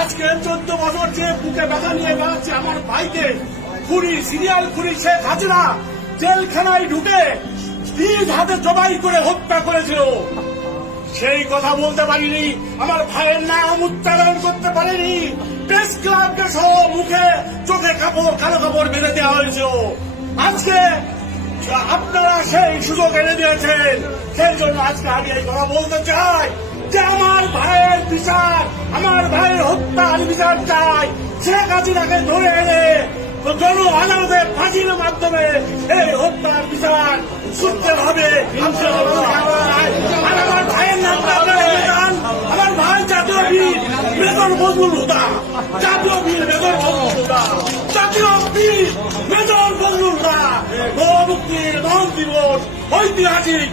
আজকে চোদ্দ বছর যে বুকে ব্যথা নিয়ে বেড়াচ্ছে আমার ভাইকে, খুনি, সিরিয়াল খুনি শেখ হাসিনা, জেলখানায় ঢুকে নিজ হাতে জবাই করে হত্যা করেছিল। সেই কথা বলতে পারিনি, আমার ভাইয়ের নাম উচ্চারণ করতে পারেনি। প্রেস ক্লাবকে সহ মুখে চোখে কাপড়, কালো কাপড় বেঁধে দেওয়া হয়েছিল আজকে আপনারা সেই সুযোগ এনে দিয়েছেন। সেই জন্য আজকে আমি এই কথা বলতে চাই যে আমার ভাইয়ের বিচার আমার ভাইয়ের হত্যার বিচার চাই। শেখ হাসিনাকে ধরে এনে জন আদালতে ফাঁসির মাধ্যমে এই হত্যার বিচার শুনতে হবে। আমার ভাইয়ের দেন। আমার ভাই জাতীয় বীর মেজর বজলুল হুদা। জাতীয় বীর মেজর বজলুল হুদা। জাতীয় বীর মেজর বজলুল হুদা। মুক্তির মহন দিবস ঐতিহাসিক